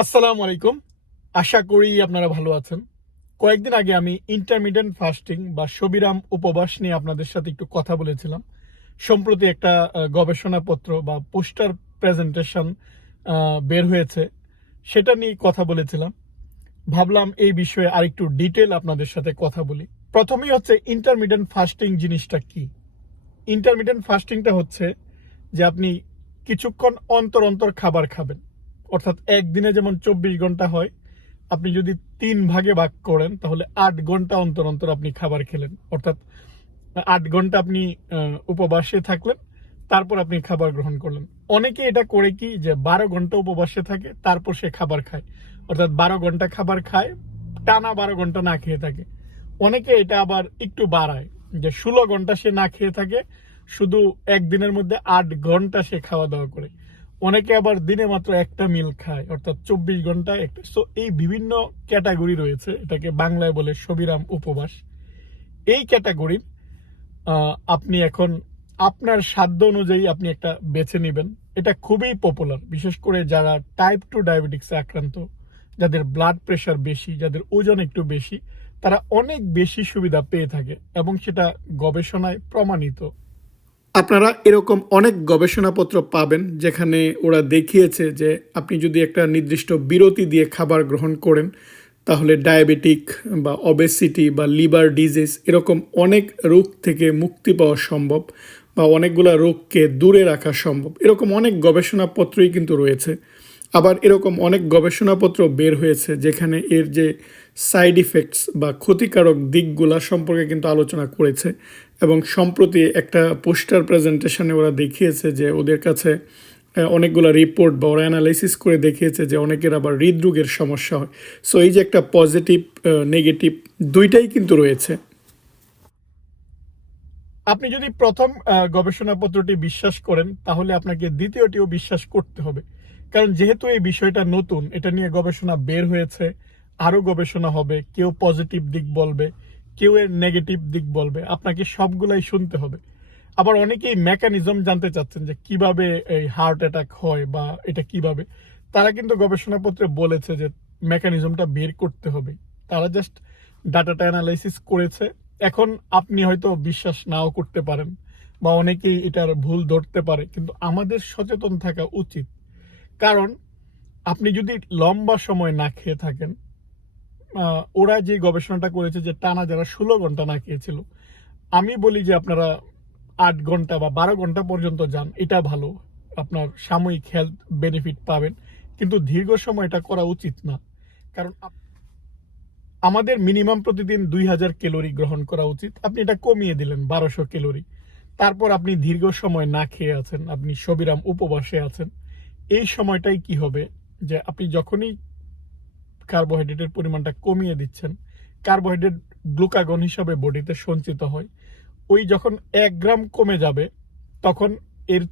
আসসালামু আলাইকুম। আশা করি আপনারা ভালো আছেন। কয়েকদিন আগে আমি ইন্টারমিডিয়েন্ট ফাস্টিং বা সবিরাম উপবাস নিয়ে আপনাদের সাথে একটু কথা বলেছিলাম। সম্প্রতি একটা গবেষণাপত্র বা পোস্টার প্রেজেন্টেশন বের হয়েছে। সেটা নিয়ে কথা বলেছিলাম। ভাবলাম এই বিষয়ে আরেকটু ডিটেল আপনাদের সাথে কথা বলি। প্রথমেই হচ্ছে ইন্টারমিডিয়েন্ট ফাস্টিং জিনিসটা কি? ইন্টারমিডিয়েন্ট ফাস্টিংটা হচ্ছে যে আপনি কিছুক্ষণ অন্তর অন্তর খাবার খাবেন। অর্থাৎ একদিনে যেমন চব্বিশ ঘণ্টা হয়, আপনি যদি তিন ভাগে ভাগ করেন, তাহলে আট ঘণ্টা অন্তর অন্তর আপনি খাবার খেলেন। অর্থাৎ আট ঘণ্টা আপনি উপবাসে থাকলেন, তারপর আপনি খাবার গ্রহণ করলেন। অনেকে এটা করে কি যে বারো ঘণ্টা উপবাসে থাকে, তারপর সে খাবার খায়। অর্থাৎ বারো ঘণ্টা খাবার খায়, টানা বারো ঘণ্টা না খেয়ে থাকে। অনেকে এটা আবার একটু বাড়ায় যে ষোলো ঘণ্টা সে না খেয়ে থাকে, শুধু একদিনের মধ্যে আট ঘণ্টা সে খাওয়া দাওয়া করে। অনেকে আবার দিনে মাত্র একটা মিল খায়, অর্থাৎ চব্বিশ ঘণ্টা একটা। সো এই বিভিন্ন ক্যাটাগরি রয়েছে, এটাকে বাংলায় বলে সবিরাম উপবাস। এই ক্যাটাগরির আপনি এখন আপনার সাধ্য অনুযায়ী আপনি একটা বেছে নেবেন। এটা খুবই পপুলার বিশেষ করে যারা টাইপ টু ডায়াবেটিক্সে আক্রান্ত, যাদের ব্লাড প্রেশার বেশি, যাদের ওজন একটু বেশি, তারা অনেক বেশি সুবিধা পেয়ে থাকে এবং সেটা গবেষণায় প্রমাণিত। আপনারা এরকম অনেক গবেষণাপত্র পাবেন যেখানে ওরা দেখিয়েছে যে আপনি যদি একটা নির্দিষ্ট বিরতি দিয়ে খাবার গ্রহণ করেন, তাহলে ডায়াবেটিক বা অবেসিটি বা লিভার ডিজিজ এরকম অনেক রোগ থেকে মুক্তি পাওয়া সম্ভব বা অনেকগুলো রোগকে দূরে রাখা সম্ভব। এরকম অনেক গবেষণাপত্রই কিন্তু রয়েছে। আবার এরকম অনেক গবেষণাপত্র বের হয়েছে যেখানে এর যে সাইড ইফেক্টস বা ক্ষতিকারক দিকগুলা সম্পর্কে কিন্তু আলোচনা করেছে এবং সম্প্রতি একটা পোস্টার প্রেজেন্টেশনে ওরা দেখিয়েছে যে ওদের কাছে অনেকগুলো রিপোর্ট বা ওরা অ্যানালাইসিস করে দেখিয়েছে যে অনেকের আবার হৃদরোগের সমস্যা হয়। সো এই যে একটা পজিটিভ নেগেটিভ দুইটাই কিন্তু রয়েছে। আপনি যদি প্রথম গবেষণাপত্রটি বিশ্বাস করেন, তাহলে আপনাকে দ্বিতীয়টিও বিশ্বাস করতে হবে। কারণ যেহেতু এই বিষয়টা নতুন, এটা নিয়ে গবেষণা বের হয়েছে আরও গবেষণা হবে, কেউ পজিটিভ দিক বলবে, কেউ এর নেগেটিভ দিক বলবে, আপনাকে সবগুলাই শুনতে হবে। আবার অনেকেই মেকানিজম জানতে চাচ্ছেন যে কীভাবে এই হার্ট অ্যাটাক হয় বা এটা কীভাবে। তারা কিন্তু গবেষণাপত্রে বলেছে যে মেকানিজমটা বের করতে হবে। তারা জাস্ট ডাটাটা অ্যানালাইসিস করেছে। এখন আপনি হয়তো বিশ্বাস নাও করতে পারেন বা অনেকেই এটার ভুল ধরতে পারে, কিন্তু আমাদের সচেতন থাকা উচিত। কারণ আপনি যদি লম্বা সময় না খেয়ে থাকেন ওরা যে গবেষণাটা করেছে যে টানা যারা ষোলো ঘণ্টা না খেয়েছিল, আমি বলি যে আপনারা আট ঘণ্টা বা বারো ঘণ্টা পর্যন্ত যান, এটা ভালো। আপনার সাময়িক হেলথ বেনিফিট পাবেন। কিন্তু দীর্ঘ সময় এটা করা উচিত না। কারণ আমাদের মিনিমাম প্রতিদিন দুই হাজার ক্যালোরি গ্রহণ করা উচিত। আপনি এটা কমিয়ে দিলেন, বারোশো ক্যালোরি। তারপর আপনি দীর্ঘ সময় না খেয়ে আছেন, আপনি সবিরাম উপবাসে আছেন। এই সময়টাই কি হবে? যে আপনি যখনই কার্বোহাইড্রেটের পরিমাণটা কমিয়ে দিচ্ছেন কার্বোহাইড্রেট গ্লুকাগন হিসাবে বডিতে সঞ্চিত হয়, ওই যখন এক গ্রাম কমে যাবে, তখন এর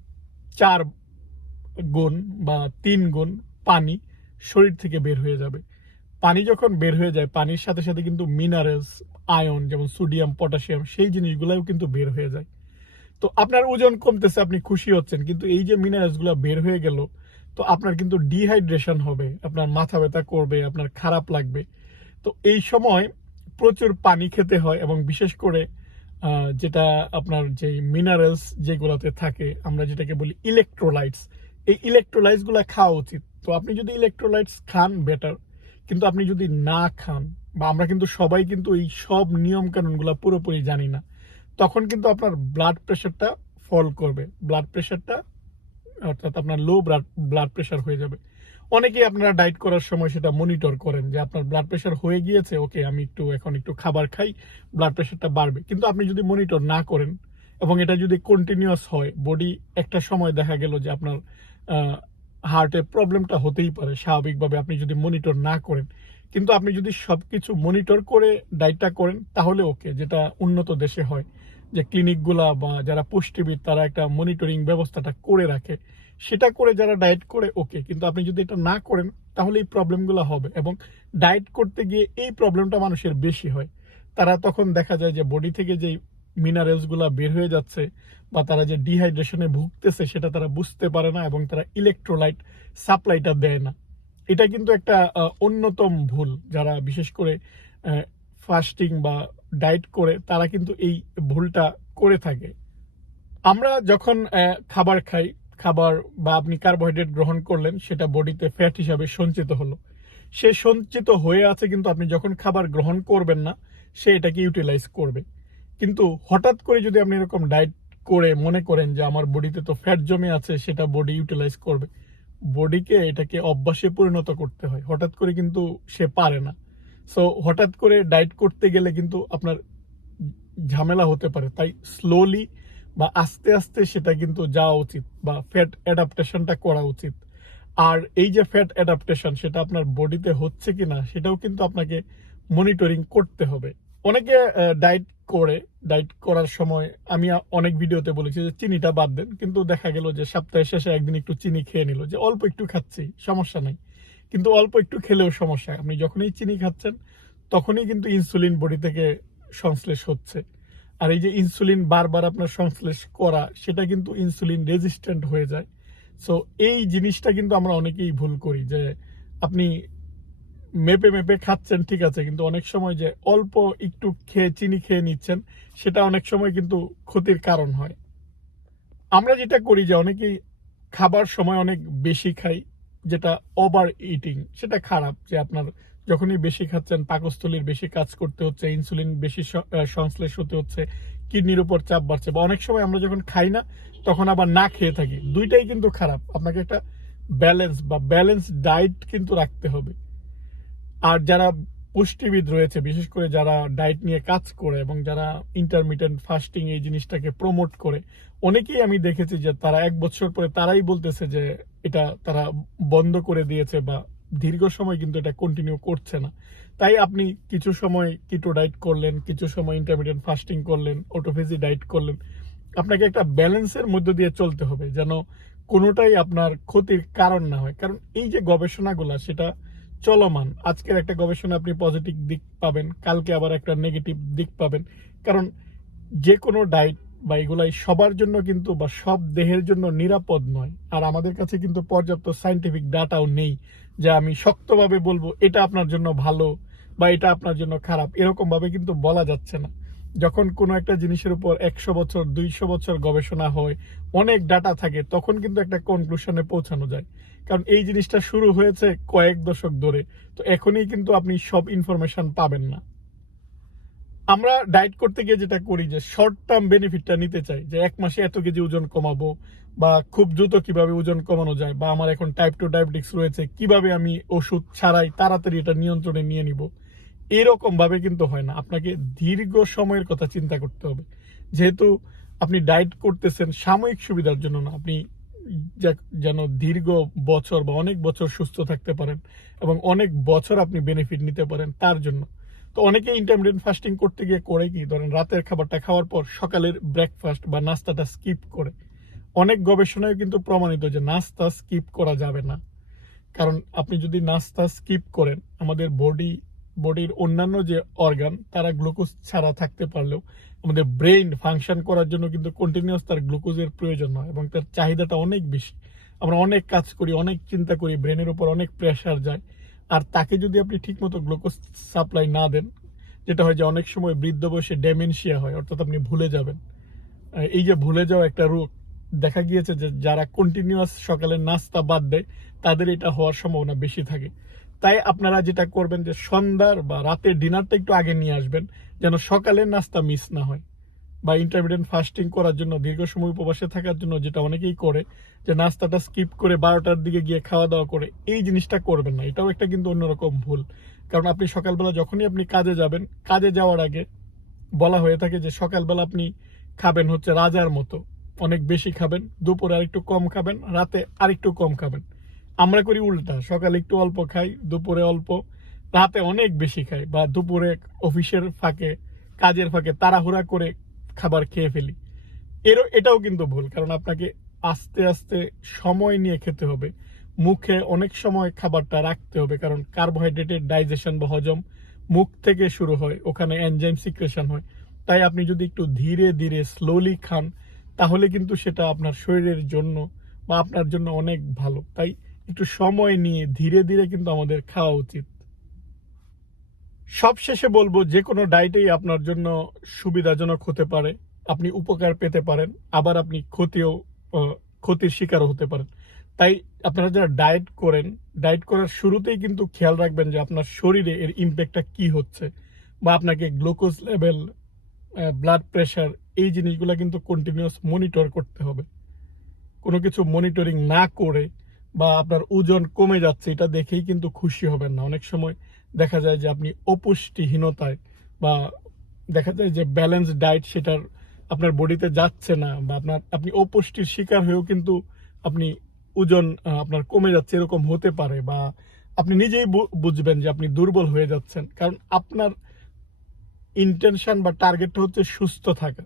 চার গুণ বা তিন গুণ পানি শরীর থেকে বের হয়ে যাবে। পানি যখন বের হয়ে যায়, পানির সাথে সাথে কিন্তু মিনারেলস আয়ন যেমন সোডিয়াম পটাশিয়াম সেই জিনিসগুলোও কিন্তু বের হয়ে যায়। তো আপনার ওজন কমতেছে, আপনি খুশি হচ্ছেন, কিন্তু এই যে মিনারেলসগুলো বের হয়ে গেল তো আপনার কিন্তু ডিহাইড্রেশন হবে, আপনার মাথা ব্যথা করবে, আপনার খারাপ লাগবে। তো এই সময় প্রচুর পানি খেতে হয় এবং বিশেষ করে যেটা আপনার যে মিনারেলস যেগুলোতে থাকে, আমরা যেটাকে বলি ইলেকট্রোলাইটস এই ইলেকট্রোলাইটসগুলো খাওয়া উচিত। তো আপনি যদি ইলেকট্রোলাইটস খান বেটার কিন্তু আপনি যদি না খান, বা আমরা কিন্তু সবাই কিন্তু এই সব নিয়ম কানুনগুলো পুরোপুরি জানি না, তখন কিন্তু আপনার ব্লাড প্রেশারটা ফল করবে। ব্লাড প্রেশারটা অর্থাৎ আপনার লো ব্লাড প্রেশার হয়ে যাবে। অনেকেই আপনারা ডায়েট করার সময় সেটা মনিটর করেন যে আপনার ব্লাড প্রেশার হয়ে গিয়েছে ওকে আমি একটু এখন একটু খাবার খাই ব্লাড প্রেশারটা বাড়বে। কিন্তু আপনি যদি মনিটর না করেন এবং এটা যদি কন্টিনিউয়াস হয় বডি একটা সময় দেখা গেল যে আপনার হার্টের প্রবলেমটা হতেই পারে, স্বাভাবিকভাবে আপনি যদি মনিটর না করেন। কিন্তু আপনি যদি সবকিছু মনিটর করে ডায়েটটা করেন, তাহলে ওকে যেটা উন্নত দেশে হয়। যে ক্লিনিকগুলা বা যারা পুষ্টিবিদ, তারা একটা মনিটরিং ব্যবস্থাটা করে রাখে। সেটা করে যারা ডায়েট করে ওকে কিন্তু আপনি যদি এটা না করেন, তাহলে এই প্রবলেমগুলো হবে এবং ডায়েট করতে গিয়ে এই প্রবলেমটা মানুষের বেশি হয়। তারা তখন দেখা যায় যে বডি থেকে যেই মিনারেলসগুলা বের হয়ে যাচ্ছে বা তারা যে ডিহাইড্রেশনে ভুগতেছে, সেটা তারা বুঝতে পারে না এবং তারা ইলেকট্রোলাইট সাপ্লাইটা দেয় না। এটা কিন্তু একটা অন্যতম ভুল যারা বিশেষ করে ফাস্টিং বা ডায়েট করে তারা কিন্তু এই ভুলটা করে থাকে। আমরা যখন খাবার খাই, খাবার বা আপনি কার্বোহাইড্রেট গ্রহণ করলেন, সেটা বডিতে ফ্যাট হিসাবে সঞ্চিত হলো। সে সঞ্চিত হয়ে আছে কিন্তু আপনি যখন খাবার গ্রহণ করবেন না, সে এটাকে ইউটিলাইজ করবে। কিন্তু হঠাৎ করে যদি আপনি এরকম ডায়েট করে মনে করেন যে আমার বডিতে তো ফ্যাট জমে আছে, সেটা বডি ইউটিলাইজ করবে। বডিকে এটাকে অভ্যাসে পরিণত করতে হয়। হঠাৎ করে কিন্তু সে পারে না। সো হঠাৎ করে ডায়েট করতে গেলে কিন্তু আপনার ঝামেলা হতে পারে। তাই স্লোলি বা আস্তে আস্তে সেটা কিন্তু যাওয়া উচিত বা ফ্যাট অ্যাডাপ্টেশনটা করা উচিত। আর এই যে ফ্যাট অ্যাডাপ্টেশন সেটা আপনার বডিতে হচ্ছে কিনা, সেটাও কিন্তু আপনাকে মনিটরিং করতে হবে। অনেকে ডায়েট করে ডায়েট করার সময় আমি অনেক ভিডিওতে বলেছি যে চিনিটা বাদ দেন। কিন্তু দেখা গেল যে সপ্তাহের শেষে একদিন একটু চিনি খেয়ে নিল, যে অল্প একটু খাচ্ছি, সমস্যা নাই। কিন্তু অল্প একটু খেলেও সমস্যা। আপনি যখনই চিনি খাচ্ছেন, তখনই কিন্তু ইনসুলিন বডি থেকে সংশ্লেষ হচ্ছে। আর এই যে ইনসুলিন বারবার আপনার সংশ্লেষ করা, সেটা কিন্তু ইনসুলিন রেজিস্ট্যান্ট হয়ে যায়। সো এই জিনিসটা কিন্তু আমরা অনেকেই ভুল করি যে, আপনি মেপে মেপে খাচ্ছেন, ঠিক আছে, কিন্তু অনেক সময় যে অল্প একটু খেয়ে চিনি খেয়ে নিচ্ছেন, সেটা অনেক সময় কিন্তু ক্ষতির কারণ হয়। আমরা যেটা করি যে, অনেকেই খাবার সময় অনেক বেশি খাই। যেটা ওভার ইটিং সেটা খারাপ যে আপনার যখনই বেশি খাচ্ছেন, পাকস্থলীর বেশি কাজ করতে হচ্ছে ইনসুলিন বেশি সংশ্লেষ হতে হচ্ছে কিডনির উপর চাপ বাড়ছে বা অনেক সময় আমরা যখন খাই না, তখন আবার না খেয়ে থাকি। দুইটাই কিন্তু খারাপ। আপনাকে একটা ব্যালেন্স বা ব্যালেন্স ডায়েট কিন্তু রাখতে হবে। আর যারা পুষ্টিবিদ রয়েছে, বিশেষ করে যারা ডায়েট নিয়ে কাজ করে এবং যারা ইন্টারমিডিয়েন্ট ফাস্টিং এই জিনিসটাকে প্রমোট করে। অনেকেই আমি দেখেছি যে তারা এক বছর পরে তারাই বলতেছে যে এটা তারা বন্ধ করে দিয়েছে বা দীর্ঘ সময় কিন্তু এটা কন্টিনিউ করছে না। তাই আপনি কিছু সময় কিটো ডায়েট করলেন, কিছু সময় ইন্টারমিডিয়েন্ট ফাস্টিং করলেন অটোফেজি ডায়েট করলেন। আপনাকে একটা ব্যালেন্সের মধ্য দিয়ে চলতে হবে যেন কোনোটাই আপনার ক্ষতির কারণ না হয়। কারণ এই যে গবেষণাগুলা, সেটা চলমান। আজকের একটা গবেষণা আপনি পজিটিভ দিক পাবেন, কালকে আবার একটা নেগেটিভ দিক পাবেন। কারণ যে কোনো ডায়েট বা এগুলাই সবার জন্য কিন্তু বা সব দেহের জন্য নিরাপদ নয়। আর আমাদের কাছে কিন্তু পর্যাপ্ত সাইন্টিফিক ডাটাও নেই যে আমি শক্তভাবে বলব, এটা আপনার জন্য ভালো বা এটা আপনার জন্য খারাপ। এরকম ভাবে কিন্তু বলা যাচ্ছে না। যখন কোনো একটা জিনিসের উপর একশো বছর, দুইশো বছর গবেষণা হয়, অনেক ডাটা থাকে, তখন কিন্তু একটা কনক্লুশনে পৌঁছানো যায়। কারণ এই জিনিসটা শুরু হয়েছে কয়েক দশক ধরে। তো এখনই কিন্তু আপনি সব ইনফরমেশন পাবেন না। আমরা ডায়েট করতে গিয়ে যেটা করি যে শর্ট টার্ম বেনিফিটটা নিতে চাই, যে এক মাসে এত কেজি ওজন কমাবো বা খুব দ্রুত কীভাবে ওজন কমানো যায় বা আমার এখন টাইপ টু ডায়াবেটিক্স রয়েছে, কীভাবে আমি ওষুধ ছাড়াই তাড়াতাড়ি এটা নিয়ন্ত্রণে নিয়ে নিব। এরকম ভাবে কিন্তু হয় না। আপনাকে দীর্ঘ সময়ের কথা চিন্তা করতে হবে। যেহেতু আপনি ডায়েট করতেছেন সাময়িক সুবিধার জন্য না, আপনি যেন দীর্ঘ বছর বা অনেক বছর সুস্থ থাকতে পারেন এবং অনেক বছর আপনি বেনিফিট নিতে পারেন তার জন্য। তো অনেকে ইন্টারমিডিয়েট ফাস্টিং করতে গিয়ে করে কি, ধরেন রাতের খাবারটা খাওয়ার পর সকালের ব্রেকফাস্ট বা নাস্তাটা স্কিপ করে। অনেক গবেষণায় কিন্তু প্রমাণিত যে নাস্তা স্কিপ করা যাবে না। কারণ আপনি যদি নাস্তা স্কিপ করেন, আমাদের বডি বডির অন্যান্য যে অর্গান তারা গ্লুকোজ ছাড়া থাকতে পারলেও আমাদের ব্রেইন ফাংশন করার জন্য কিন্তু কন্টিনিউয়াস তার গ্লুকোজের প্রয়োজন হয় এবং তার চাহিদাটা অনেক বেশি। আমরা অনেক কাজ করি, অনেক চিন্তা করি ব্রেনের উপর অনেক প্রেশার যায়। আর তাকে যদি আপনি ঠিকমতো গ্লুকোজ সাপ্লাই না দেন, যেটা হয় যে অনেক সময় বৃদ্ধ বয়সে ডেমেনশিয়া হয়, অর্থাৎ আপনি ভুলে যাবেন। এই যে ভুলে যাওয়া একটা রোগ, দেখা গিয়েছে যে যারা কন্টিনিউয়াস সকালে নাস্তা বাদ দেয়, তাদের এটা হওয়ার সম্ভাবনা বেশি থাকে। তাই আপনারা যেটা করবেন যে সন্ধ্যার বা রাতের ডিনারটা একটু আগে নিয়ে আসবেন, যেন সকালের নাস্তা মিস না হয়। বা ইন্টারমিডিয়েন্ট ফাস্টিং করার জন্য, দীর্ঘ সময় উপবাসে থাকার জন্য যেটা অনেকেই করে, যে নাস্তাটা স্কিপ করে বারোটার দিকে গিয়ে খাওয়া দাওয়া করে, এই জিনিসটা করবেন না। এটাও একটা কিন্তু অন্যরকম ভুল। কারণ আপনি সকালবেলা যখনই আপনি কাজে যাবেন, কাজে যাওয়ার আগে বলা হয়ে থাকে যে সকালবেলা আপনি খাবেন হচ্ছে রাজার মতো। অনেক বেশি খাবেন, দুপুরে আরেকটু কম খাবেন, রাতে আরেকটু কম খাবেন। আমরা করি উল্টা। সকালে একটু অল্প খাই, দুপুরে অল্প। রাতে অনেক বেশি খাই বা দুপুরে অফিসের ফাঁকে, কাজের ফাঁকে তাড়াহুড়া করে খাবার খেয়ে ফেলি। এরও, এটাও কিন্তু ভুল, কারণ আপনাকে আস্তে আস্তে সময় নিয়ে খেতে হবে। মুখে অনেক সময় খাবারটা রাখতে হবে, কারণ কার্বোহাইড্রেটের ডাইজেশন বা হজম মুখ থেকে শুরু হয়, ওখানে এনজাইম সিক্রেশন হয়। তাই আপনি যদি একটু ধীরে ধীরে স্লোলি খান, তাহলে কিন্তু সেটা আপনার শরীরের জন্য বা আপনার জন্য অনেক ভালো। তাই একটু সময় নিয়ে ধীরে ধীরে কিন্তু আমাদের খাওয়া উচিত। সবশেষে বলব, যে কোনো ডায়েটেই আপনার জন্য সুবিধাজনক হতে পারে। আপনি উপকার পেতে পারেন, আবার আপনি ক্ষতিও ক্ষতির শিকারও হতে পারেন। তাই আপনারা যারা ডায়েট করেন ডায়েট করার শুরুতেই কিন্তু খেয়াল রাখবেন যে আপনার শরীরে এর ইম্প্যাক্টটা কি হচ্ছে বা আপনাকে গ্লুকোজ লেভেল ব্লাড প্রেশার এই জিনিসগুলো কিন্তু কন্টিনিউয়াস মনিটর করতে হবে। কোনো কিছু মনিটরিং না করে বা আপনার ওজন কমে যাচ্ছে, এটা দেখেই কিন্তু খুশি হবেন না। অনেক সময় দেখা যায় যে আপনি অপুষ্টিহীনতায় বা দেখা যায় যে ব্যালেন্স ডায়েট সেটার আপনার বডিতে যাচ্ছে না বা আপনার, আপনি অপুষ্টির শিকার হয়েও কিন্তু আপনি ওজন আপনার কমে যাচ্ছে, এরকম হতে পারে বা আপনি নিজেই বুঝবেন যে আপনি দুর্বল হয়ে যাচ্ছেন। কারণ আপনার ইন্টেনশন বা টার্গেটটা হচ্ছে সুস্থ থাকা।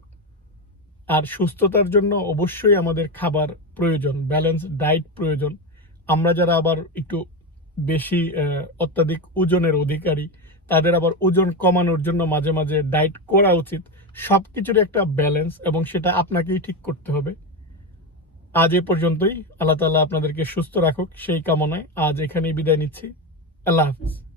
আর সুস্থতার জন্য অবশ্যই আমাদের খাবার প্রয়োজন ব্যালেন্স ডায়েট প্রয়োজন। আমরা যারা আবার একটু বেশি অত্যাধিক ওজনের অধিকারী, তাদের আবার ওজন কমানোর জন্য মাঝে মাঝে ডায়েট করা উচিত। সব সবকিছুর একটা ব্যালেন্স এবং সেটা আপনাকেই ঠিক করতে হবে। আজ এ পর্যন্তই। আল্লাহ তালা আপনাদেরকে সুস্থ রাখুক। সেই কামনায় আজ এখানেই বিদায় নিচ্ছি। আল্লাহ হাফিজ।